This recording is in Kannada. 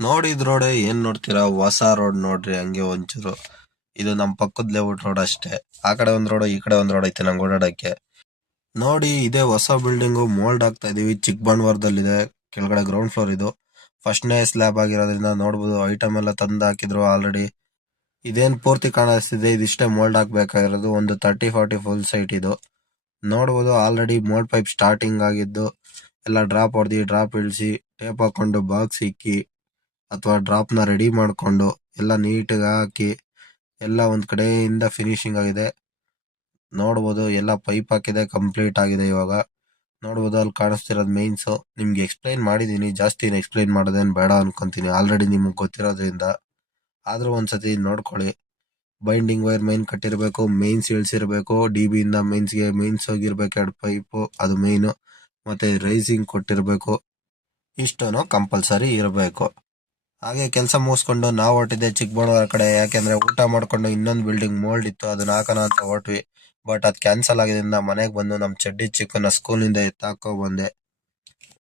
ನೋಡಿದ್ ಏನ್ ನೋಡ್ತೀರಾ, ಹೊಸ ರೋಡ್ ನೋಡ್ರಿ. ಹಂಗೆ ಒಂಚೂರು ಇದು ನಮ್ ಪಕ್ಕದ ಲೇಔಟ್ ರೋಡ್ ಅಷ್ಟೇ. ಆ ಕಡೆ ಒಂದ್ ರೋಡ್, ಈ ಕಡೆ ಒಂದ್ ರೋಡ್ ಐತೆ ನಂಗೆ ಓಡಾಡಕ್ಕೆ. ನೋಡಿ, ಇದೇ ಹೊಸ ಬಿಲ್ಡಿಂಗ್ ಮೋಲ್ಡ್ ಆಗ್ತಾ ಇದೀವಿ. ಚಿಕ್ಕಬಳ್ಳಾಪುರದಲ್ಲಿದೆ. ಕೆಳಗಡೆ ಗ್ರೌಂಡ್ ಫ್ಲೋರ್ ಇದು. ಫಸ್ಟ್ನೇ ಸ್ಲ್ಯಾಬ್ ಆಗಿರೋದ್ರಿಂದ ನೋಡ್ಬೋದು, ಐಟಮ್ ಎಲ್ಲ ತಂದು ಹಾಕಿದ್ರು ಆಲ್ರೆಡಿ. ಇದೇನ್ ಪೂರ್ತಿ ಕಾಣಿಸ್ತಿದೆ, ಇದಿಷ್ಟೇ ಮೋಲ್ಡ್ ಹಾಕ್ಬೇಕಾಗಿರೋದು. ಒಂದು 30-40 ಫುಲ್ ಸೈಟ್ ಇದು. ನೋಡ್ಬೋದು ಆಲ್ರೆಡಿ ಮೋಲ್ಡ್ ಪೈಪ್ ಸ್ಟಾರ್ಟಿಂಗ್ ಆಗಿದ್ದು. ಎಲ್ಲ ಡ್ರಾಪ್ ಹೊಡೆದಿ, ಡ್ರಾಪ್ ಇಳಿಸಿ, ಟೇಪ್ ಹಾಕೊಂಡು ಬಾಕ್ಸ್ ಇಕ್ಕಿ ಅಥವಾ ಡ್ರಾಪ್ ನ ರೆಡಿ ಮಾಡ್ಕೊಂಡು ಎಲ್ಲ ನೀಟಾಗಿ ಹಾಕಿ ಎಲ್ಲ ಒಂದ್ ಕಡೆಯಿಂದ ಫಿನಿಶಿಂಗ್ ಆಗಿದೆ. ನೋಡ್ಬೋದು ಎಲ್ಲ ಪೈಪ್ ಹಾಕಿದೆ, ಕಂಪ್ಲೀಟ್ ಆಗಿದೆ. ಇವಾಗ ನೋಡ್ಬೋದು ಅಲ್ಲಿ ಕಾಣಿಸ್ತಿರೋದು ಮೈನ್ಸ್. ನಿಮ್ಗೆ ಎಕ್ಸ್ಪ್ಲೈನ್ ಮಾಡಿದೀನಿ, ಜಾಸ್ತಿ ಎಕ್ಸ್ಪ್ಲೈನ್ ಮಾಡೋದೇನ್ ಬೇಡ ಅನ್ಕೊಂತೀನಿ, ಆಲ್ರೆಡಿ ನಿಮ್ಗೆ ಗೊತ್ತಿರೋದ್ರಿಂದ. ಆದ್ರೂ ಒಂದ್ಸತಿ ನೋಡ್ಕೊಳ್ಳಿ. ಬೈಂಡಿಂಗ್ ವೈರ್ ಮೈನ್ ಕಟ್ಟಿರ್ಬೇಕು, ಮೈನ್ಸ್ ಇಳಿಸಿರ್ಬೇಕು, ಡಿ ಬಿ ಇಂದ ಮೈನ್ಸ್ಗೆ ಮೈನ್ಸ್ ಹೋಗಿರ್ಬೇಕು 2 ಪೈಪು, ಅದು ಮೈನ್. ಮತ್ತೆ ರೈಸಿಂಗ್ ಕೊಟ್ಟಿರ್ಬೇಕು. ಇಷ್ಟನು ಕಂಪಲ್ಸರಿ ಇರಬೇಕು. ಹಾಗೆ ಕೆಲಸ ಮುಗಿಸ್ಕೊಂಡು ನಾವು ಹೊರಟಿದ್ದೆ ಚಿಕ್ಕಬಳ್ಳಾಪುರ ಕಡೆ. ಯಾಕೆಂದ್ರೆ ಊಟ ಮಾಡ್ಕೊಂಡು ಇನ್ನೊಂದು ಬಿಲ್ಡಿಂಗ್ ಮೋಲ್ಡ್ ಇತ್ತು, ಅದನ್ನ ಹಾಕೋಣ ಅಂತ ಹೊರಟ್ವಿ. ಬಟ್ ಅದ್ ಕ್ಯಾನ್ಸಲ್ ಆಗಿದ್ರಿಂದ ಮನೆಗೆ ಬಂದು ನಮ್ ಚಡ್ಡಿ ಚಿಕ್ಕನ ಸ್ಕೂಲಿಂದ ಎತ್ತಾಕೋ ಬಂದೆ.